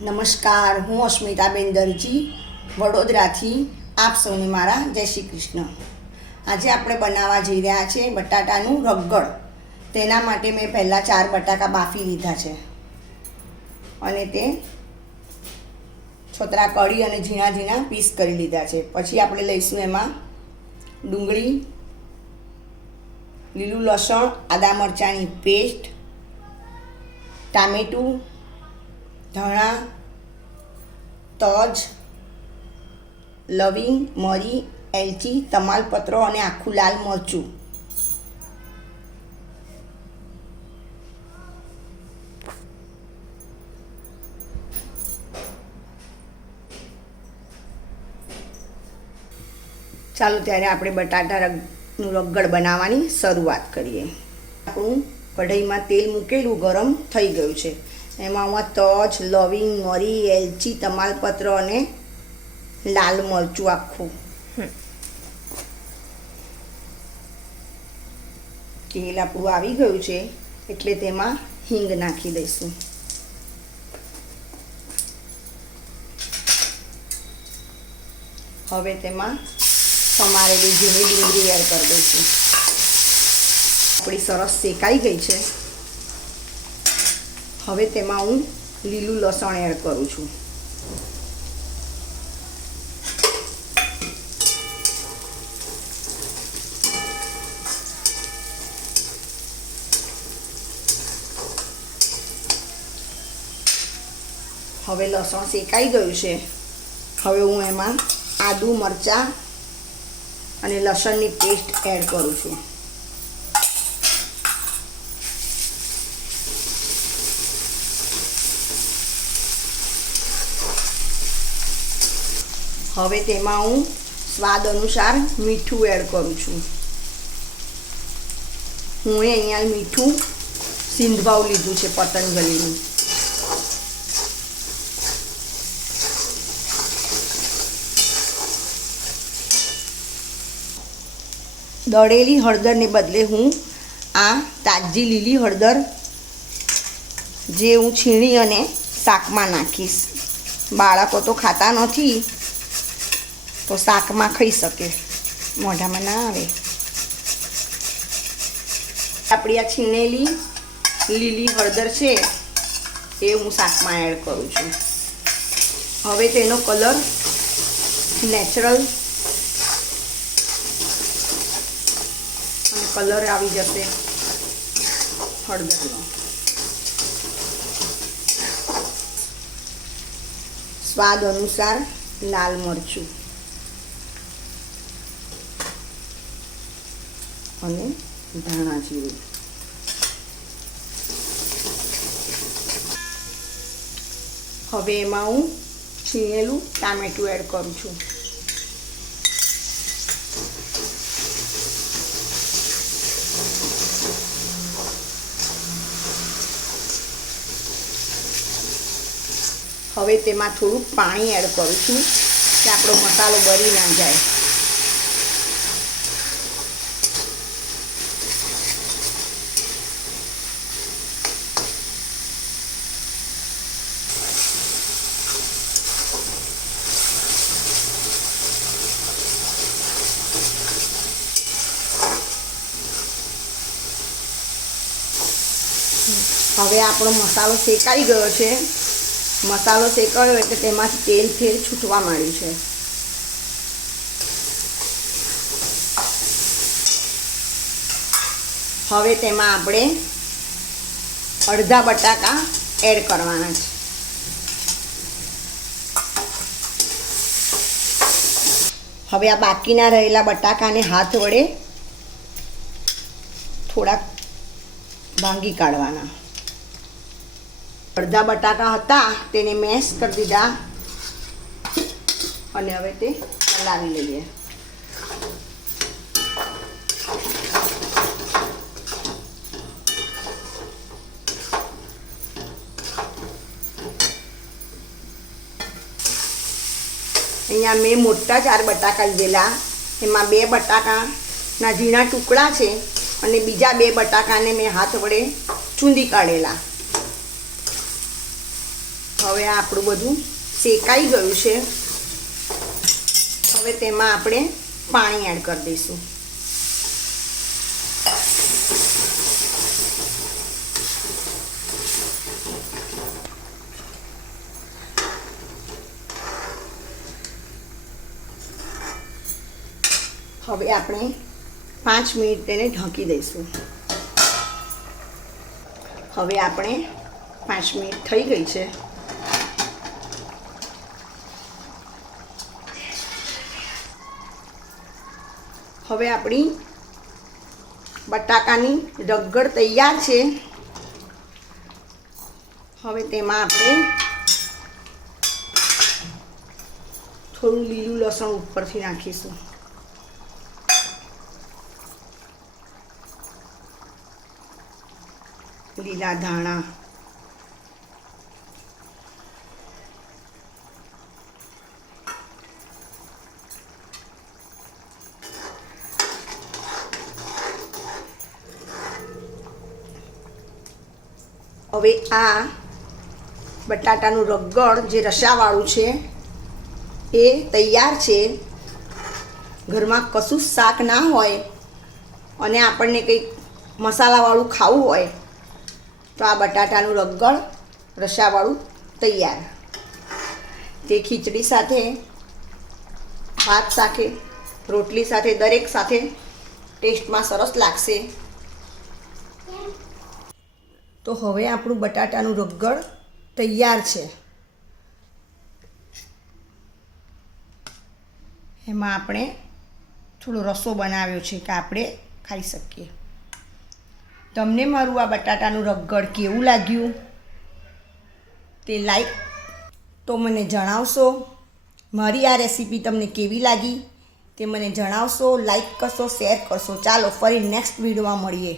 નમસ્કાર, હું અસ્મિતાબેન દરજી વડોદરાથી આપ સૌને મારા જય શ્રી કૃષ્ણ. આજે આપણે બનાવવા જઈ રહ્યા છે બટાટાનું રગગળ. તેના માટે મેં પહેલાં 4 બટાકા બાફી લીધા છે અને તે છોતરા કળી અને ઝીણા ઝીણા પીસ કરી લીધા છે. પછી આપણે લઈશું એમાં ડુંગળી, લીલું લસણ, આદા મરચાંની પેસ્ટ, ટામેટું, ધાણા, તજ, લવિંગ, મરી, એલચી, તમાલપત્ર અને આખું લાલ મરચું. ચાલો ત્યારે આપણે બટાટાનું રગગળ બનાવવાની શરૂઆત કરીએ. આપણું કઢાઈમાં તેલ મૂકેલું ગરમ થઈ ગયું છે. એમાં હું તજ, લવિંગ, મરી, એલચી, તમાલપત્ર અને લાલ મરચું આખું. તેલ આપણું આવી ગયું છે એટલે તેમાં હિંગ નાખી દઈશું. હવે તેમાં સમારેલી ઝીણી ડુંગળી એડ કરી દઈશું. આપણી સરસ શેકાઈ ગઈ છે. હવે તેમાં હું લીલું લસણ એડ કરું છું. હવે લસણ શેકાઈ ગયું છે. હવે હું એમાં આદુ, મરચાં અને લસણની પેસ્ટ એડ કરું છું. હવે તેમાં હું સ્વાદ અનુસાર મીઠું એડ કરું છું. હું અહીંયા મીઠું સિંધવાવ લીધું છે પતંજલિનું. દળેલી હળદરને બદલે હું આ તાજી લીલી હળદર જે હું છીણી અને શાકમાં નાખીશ. બાળકો તો ખાતા નથી તો શાકમાં ખાઈ શકે, મોઢામાં ના આવે. આપણી આ છીણેલી લીલી હળદર છે એ હું શાકમાં એડ કરું છું. હવે તેનો કલર નેચરલ અને કલર આવી જશે હળદરનો. સ્વાદ અનુસાર લાલ મરચું અને ધાણા જીરું. હવે એમાં હું છીણેલું ટામેટું એડ કરું છું. હવે તેમાં થોડું પાણી એડ કરું છું કે આપણો મસાલો બળી ના જાય. હવે આપણો મસાલો શેકાઈ ગયો છે. મસાલો શેકાયો એટલે તેમાંથી તેલ ફેર છૂટવા માંડ્યું છે. હવે તેમાં આપણે અડધા બટાકા એડ કરવાના છે. હવે આ બાકીના રહેલા બટાકાને હાથ વડે થોડાક ભાંગી કાઢવાના. અડધા બટાકા હતા તેને મેશ કરી દીધા અને હવે તે હલાવી લઈએ. અહીંયા મેં મોટા 4 બટાકા લીધેલા. એમાં 2 બટાકાના ઝીણા ટુકડા છે અને બીજા 2 બટાકાને મેં હાથ વડે ચૂંદી કાઢેલા. હવે આ આપણું બધું શેકાઈ ગયું છે. હવે તેમાં આપણે પાણી એડ કરી દઈશું. હવે આપણે 5 મિનિટ તેને ઢાંકી દઈશું. હવે આપણે 5 મિનિટ થઈ ગઈ છે. હવે આપણી બટાકાની રગડ તૈયાર છે. હવે તેમાં આપણે થોડું લીલું લસણ ઉપરથી નાખીશું. લીલા ધાણા, હવે આ બટાટાનું રગડ જે રસાવાળું છે એ તૈયાર છે. ઘરમાં કશું શાક ના હોય અને આપણને કંઈક મસાલાવાળું ખાવું હોય તો આ બટાટાનું રગડ રસાવાળું તૈયાર. તે ખીચડી સાથે, ભાત સાથે, રોટલી સાથે, દરેક સાથે ટેસ્ટમાં સરસ લાગશે. તો હવે આપણું બટાટાનું રગડ તૈયાર છે. એમાં આપણે થોડો રસો બનાવ્યો છે કે આપણે ખાઈ શકીએ. તમને મારું આ બટાટાનું રગડ કેવું લાગ્યું તે લાઈક તો મને જણાવશો. મારી આ રેસીપી તમને કેવી લાગી તે મને જણાવશો. લાઈક કરશો, શેર કરશો. ચાલો ફરી નેક્સ્ટ વિડીયોમાં મળીએ.